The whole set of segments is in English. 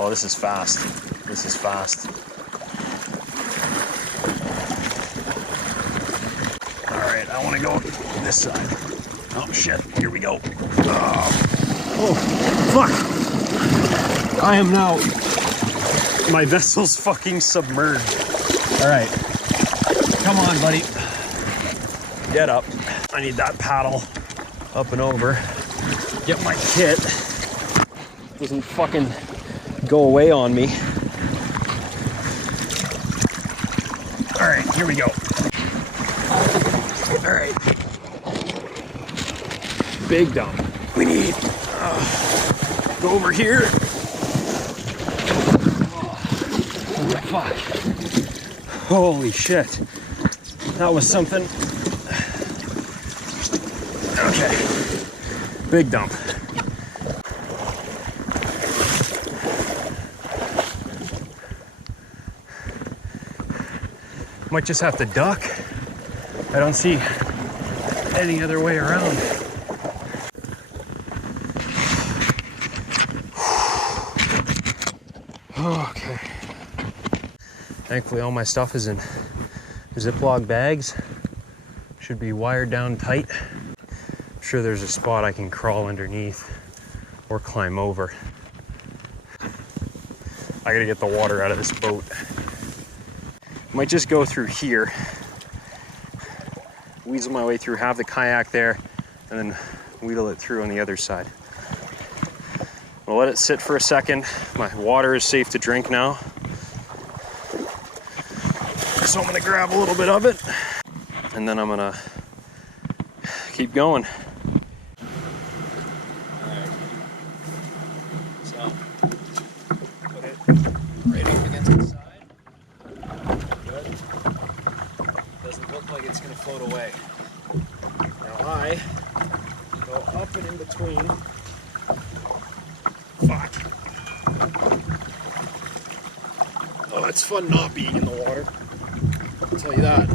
Oh, this is fast. This is fast. All right, I want to go this side. Oh shit, here we go. Oh, fuck. I am now, my vessel's fucking submerged. All right, come on, buddy. Get up. I need that paddle up and over. Get my kit. Doesn't fucking go away on me. All right, here we go. All right. Big dump. We need, go over here. Oh, fuck. Holy shit. That was something. Okay. Big dump. Might just have to duck. I don't see any other way around. Okay. Thankfully all my stuff is in Ziploc bags. Should be wired down tight. I'm sure there's a spot I can crawl underneath or climb over. I gotta get the water out of this boat. Might just go through here, weasel my way through, have the kayak there, and then wheedle it through on the other side. I'll let it sit for a second. My water is safe to drink now. So I'm gonna grab a little bit of it, and then I'm gonna keep going. Alright, so put it right up against the side. Good. Doesn't look like it's gonna float away. Now I go up and in between. Fuck. Oh, it's fun not being in the water. I'll tell you that.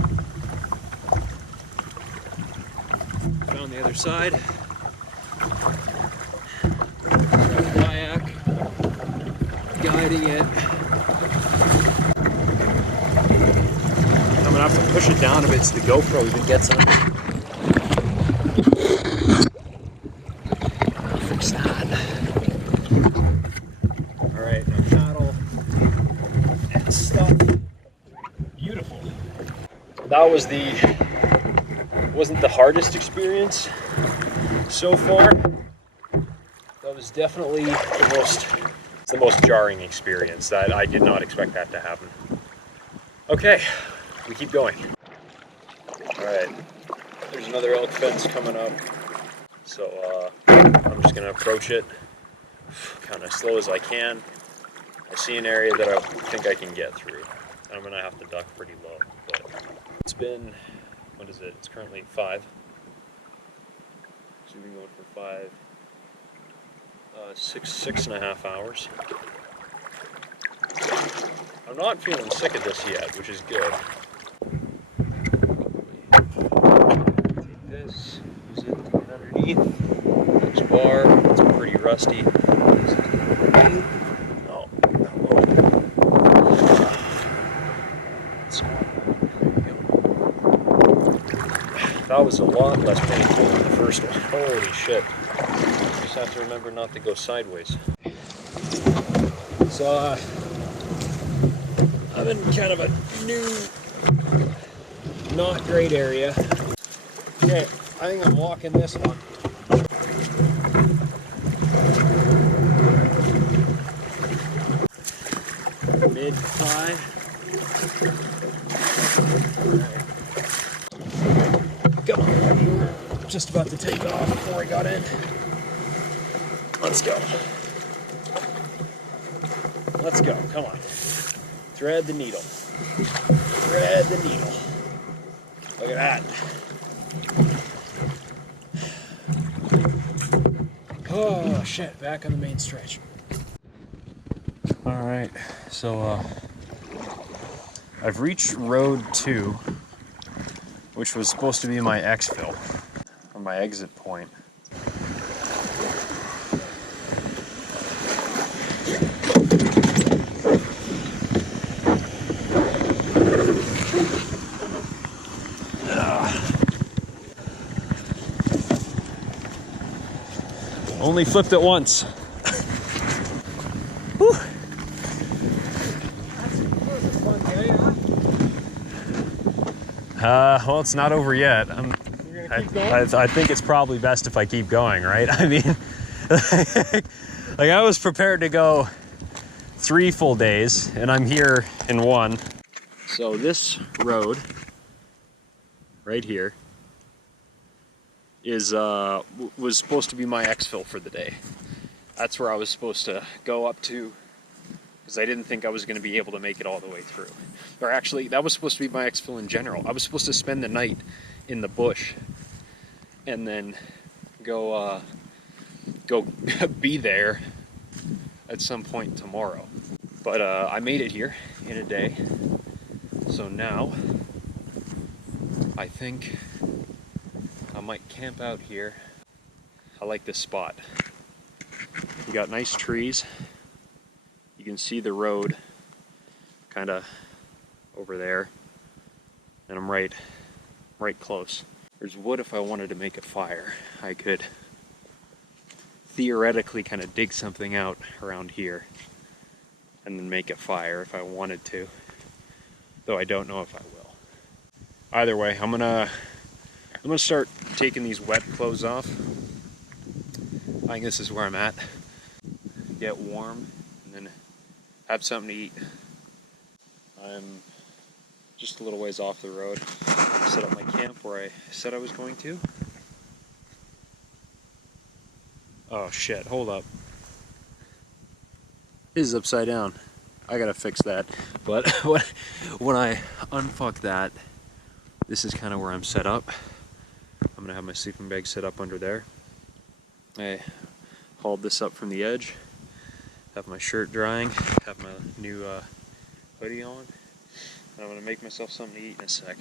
Found the other side. Grab the kayak. Guiding it. I'm gonna have to push it down a bit so the GoPro even gets on it. Fix that. Alright, now paddle and stop. Beautiful. That was wasn't the hardest experience so far. That was definitely the most jarring experience. That I did not expect that to happen. Okay, we keep going. Alright, there's another elk fence coming up. So I'm just gonna approach it kind of slow as I can. I see an area that I think I can get through. I'm gonna have to duck pretty low, but it's been, what is it? It's currently 5. So we've been going for 6.5 hours. I'm not feeling sick of this yet, which is good. Take this, use it underneath. This bar, it's pretty rusty. Oh, that was a lot less painful than the first one. Holy shit. Just have to remember not to go sideways. So, I'm in kind of a new, not great area. Okay, I think I'm walking this one. Mid-thigh. Come on. Just about to take off before I got in. Let's go. Let's go. Come on. Thread the needle. Thread the needle. Look at that. Oh, shit. Back on the main stretch. Alright. So, I've reached Road 2, which was supposed to be my exfil, or my exit point. Only flipped it once. Whew. Well, it's not over yet. I think it's probably best if I keep going, right? I mean, like I was prepared to go 3 full days, and I'm here in 1. So this road right here is was supposed to be my exfil for the day. That's where I was supposed to go up to, because I didn't think I was going to be able to make it all the way through. Or actually, that was supposed to be my exfil in general. I was supposed to spend the night in the bush and then go be there at some point tomorrow. But I made it here in a day. So now I think I might camp out here. I like this spot. You got nice trees. You can see the road kind of over there, and I'm right close. There's wood if I wanted to make a fire. I could theoretically kind of dig something out around here and then make a fire if I wanted to, though I don't know if I will. Either way, I'm gonna start taking these wet clothes off. I think this is where I'm at. Get warm and then have something to eat. I'm just a little ways off the road. Set up my camp where I said I was going to. Oh shit, hold up. It is upside down. I gotta fix that. But when I unfuck that, this is kind of where I'm set up. I'm gonna have my sleeping bag set up under there. I hauled this up from the edge. Have my shirt drying. Have my new hoodie on. And I'm gonna make myself something to eat in a sec.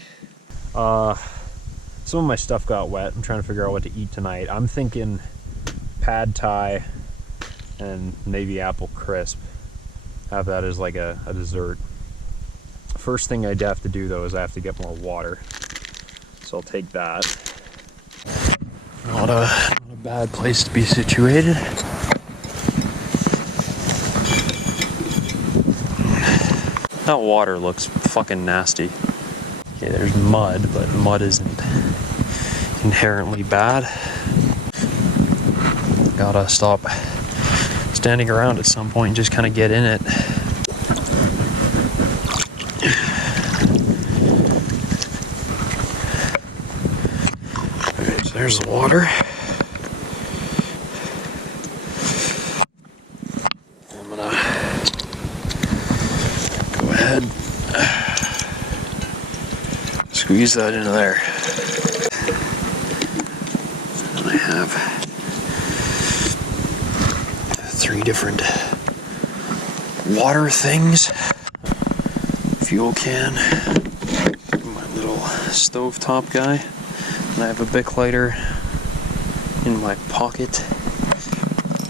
Some of my stuff got wet. I'm trying to figure out what to eat tonight. I'm thinking pad thai and maybe apple crisp. Have that as like a dessert. First thing I'd have to do though is I have to get more water. So I'll take that. Not a bad place to be situated. That water looks fucking nasty. Okay, there's mud, but mud isn't inherently bad. Gotta stop standing around at some point and just kind of get in it. Alright, so there's the water. I'm gonna go ahead, squeeze that into there. And I have 3 different water things, fuel can, my little stovetop guy, and I have a Bic lighter in my pocket.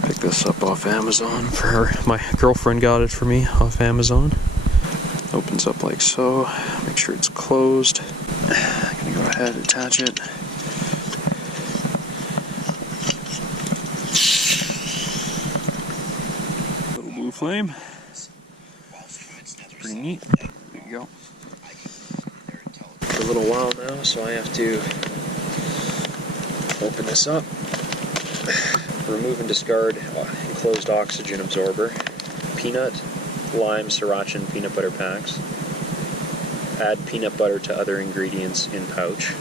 Picked this up off Amazon for her. My girlfriend got it for me off Amazon. Opens up like so. Make sure it's closed. I'm gonna go ahead and attach it. Flame. It's pretty neat. There you go. For a little while now, so I have to open this up, remove and discard enclosed oxygen absorber, peanut, lime, sriracha, and peanut butter packs, add peanut butter to other ingredients in pouch.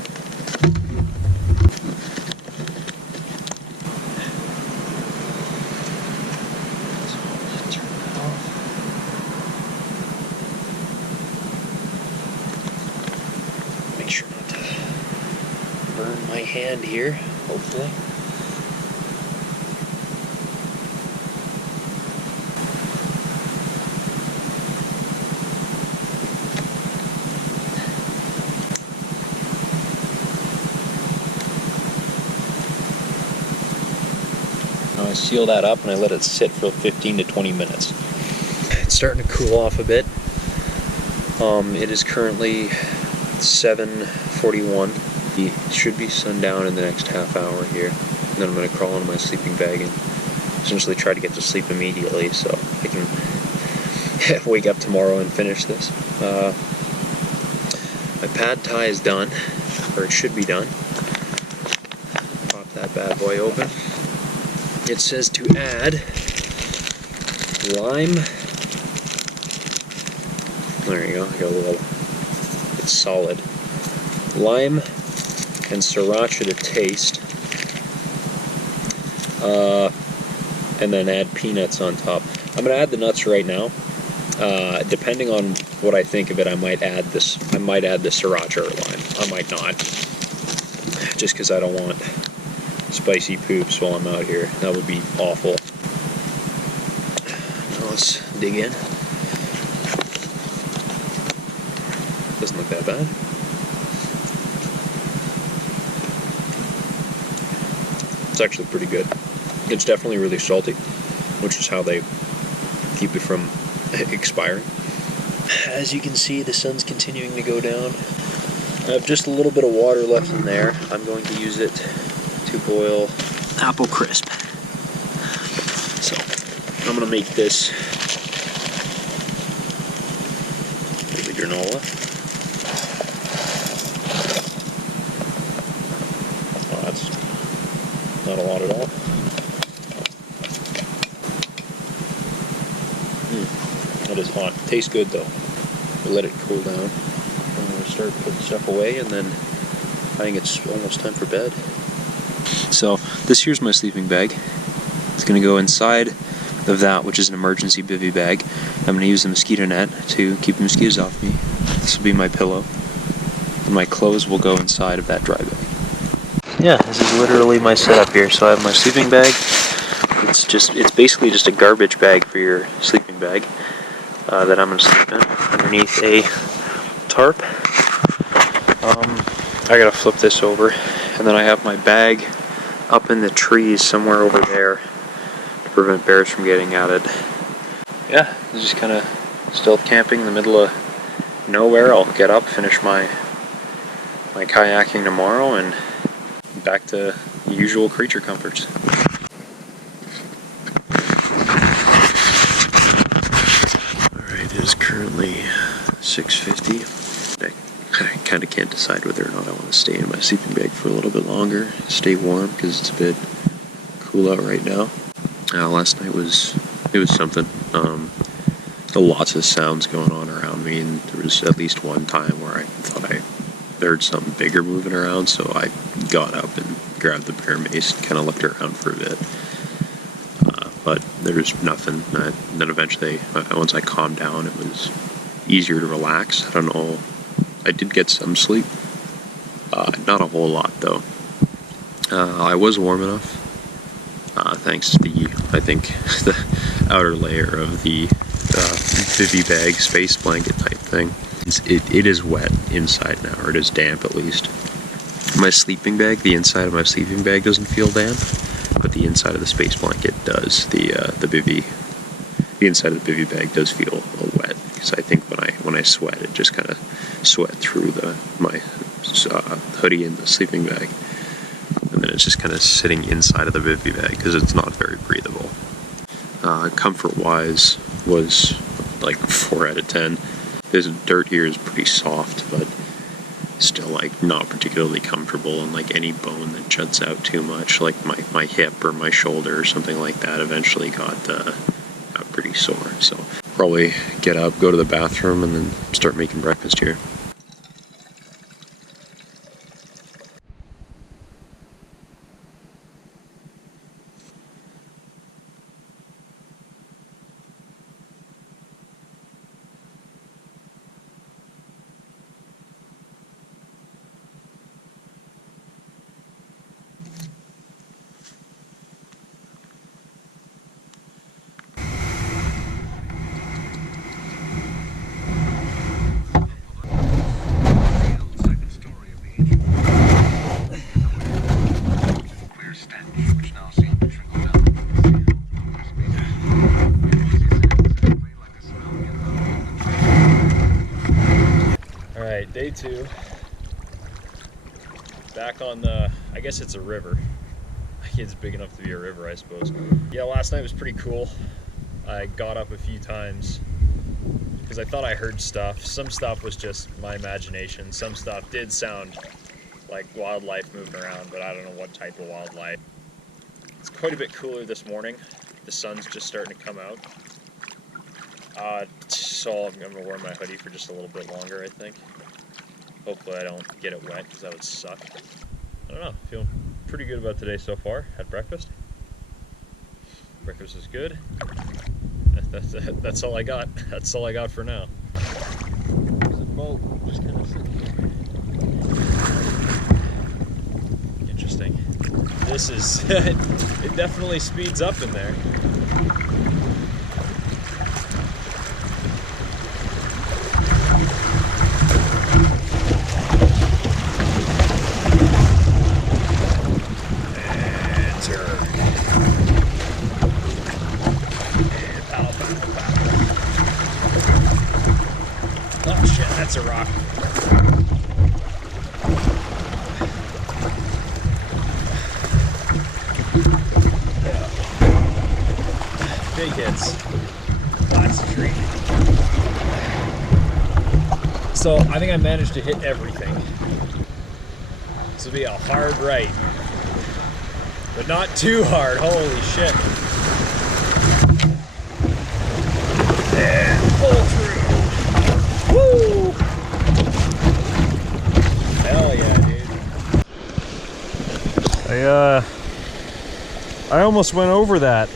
Make sure not to burn my hand here, hopefully. Now I seal that up and I let it sit for 15 to 20 minutes. It's starting to cool off a bit. It is currently 7:41. It should be sundown in the next half hour here. And then I'm going to crawl into my sleeping bag and essentially try to get to sleep immediately so I can wake up tomorrow and finish this. My pad thai is done, or it should be done. Pop that bad boy open. It says to add lime. There you go, I got a little, it's solid. Lime and sriracha to taste. And then add peanuts on top. I'm gonna add the nuts right now. Depending on what I think of it, I might add this. I might add the sriracha or lime. I might not, just because I don't want spicy poops while I'm out here. That would be awful. Now let's dig in. Doesn't look that bad. It's actually pretty good. It's definitely really salty, which is how they keep it from expiring. As you can see, the sun's continuing to go down. I have just a little bit of water left in there. I'm going to use it to boil apple crisp. So I'm going to make this baby granola. Oh, that's not a lot at all. That is hot. Tastes good though. We'll let it cool down. I'm going to start putting stuff away, and then I think it's almost time for bed. So this here's my sleeping bag. It's going to go inside of that, which is an emergency bivy bag. I'm going to use the mosquito net to keep the mosquitoes off me. This will be my pillow. And my clothes will go inside of that dry bag. Yeah, this is literally my setup here. So I have my sleeping bag. It's basically just a garbage bag for your sleeping bag that I'm going to sleep in underneath a tarp. I got to flip this over, and then I have my bag up in the trees somewhere over there to prevent bears from getting at it. Yeah, just kind of stealth camping in the middle of nowhere. I'll get up, finish my kayaking tomorrow, and back to usual creature comforts. Alright, it is currently 6:50. I kind of can't decide whether or not I want to stay in my sleeping bag for a little bit longer, stay warm, because it's a bit cool out right now. Last night was something. Lots of sounds going on around me, and there was at least one time where I thought I heard something bigger moving around, so I got up and grabbed the bear mace and kind of looked around for a bit. But there was nothing. Then eventually, once I calmed down, it was easier to relax. I don't know. I did get some sleep. Not a whole lot, though. I was warm enough, thanks to I think, the outer layer of the bivy bag, space blanket type thing. It is wet inside now, or it is damp at least. My sleeping bag, the inside of my sleeping bag doesn't feel damp, but the inside of the space blanket does. The inside of the bivy bag does feel wet, because I think when I sweat, it just kind of sweat through my hoodie and the sleeping bag, and then it's just kind of sitting inside of the bivy bag because it's not very breathable. Comfort-wise was like 4 out of 10. This dirt here is pretty soft, but still like not particularly comfortable, and like any bone that juts out too much, like my hip or my shoulder or something like that, eventually got pretty sore. So probably get up, go to the bathroom, and then start making breakfast here. Alright, day 2. Back on the, I guess it's a river. It's big enough to be a river, I suppose. Yeah, last night was pretty cool. I got up a few times because I thought I heard stuff. Some stuff was just my imagination. Some stuff did sound like wildlife moving around, but I don't know what type of wildlife. It's quite a bit cooler this morning. The sun's just starting to come out. So I'm gonna wear my hoodie for just a little bit longer, I think. Hopefully I don't get it wet, because that would suck. I don't know, feeling pretty good about today so far. Had breakfast. Breakfast is good. That's all I got. That's all I got for now. There's a boat just kind of sitting here. Interesting. This is, it definitely speeds up in there. Oh shit, that's a rock. Yeah. Big hits. Lots of tree. So I think I managed to hit everything. This will be a hard right. But not too hard, holy shit. And pull through. Woo! Hell yeah, dude. I almost went over that.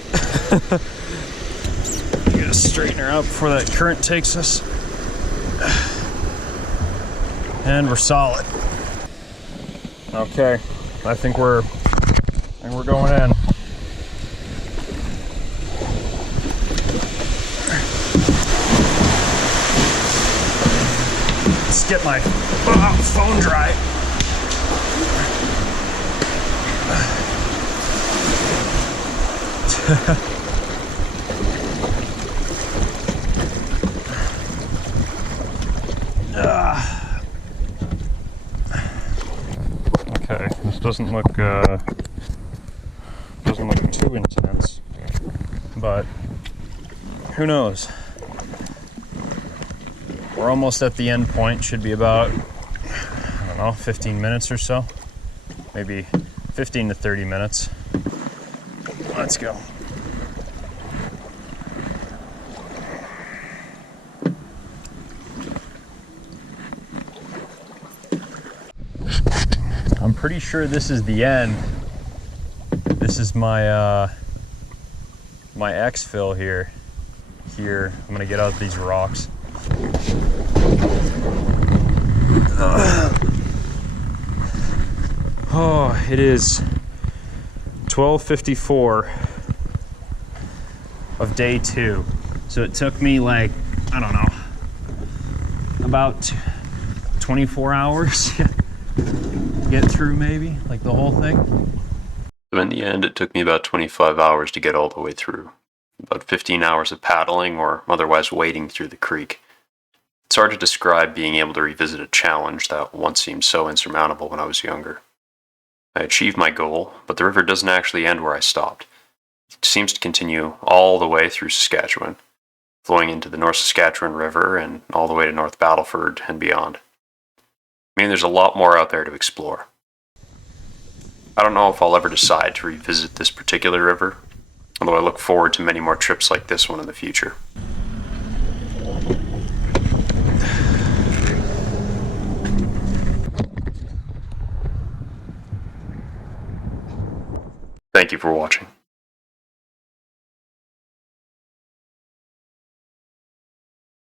Gotta straighten her out before that current takes us. And we're solid. Okay, I think we're going in. Let's get my phone dry. Okay, this doesn't look too intense, but who knows? We're almost at the end point. Should be about, I don't know, 15 minutes or so, maybe 15 to 30 minutes. Let's go. I'm pretty sure this is the end. This is my my exfil here. Here, I'm gonna get out these rocks. Oh, it is 12:54 of day 2. So it took me like, I don't know, about 24 hours to get through, maybe, like the whole thing. So in the end, it took me about 25 hours to get all the way through. About 15 hours of paddling or otherwise wading through the creek. It's hard to describe being able to revisit a challenge that once seemed so insurmountable when I was younger. I achieved my goal, but the river doesn't actually end where I stopped. It seems to continue all the way through Saskatchewan, flowing into the North Saskatchewan River and all the way to North Battleford and beyond. I mean, there's a lot more out there to explore. I don't know if I'll ever decide to revisit this particular river, although I look forward to many more trips like this one in the future. Thank you for watching.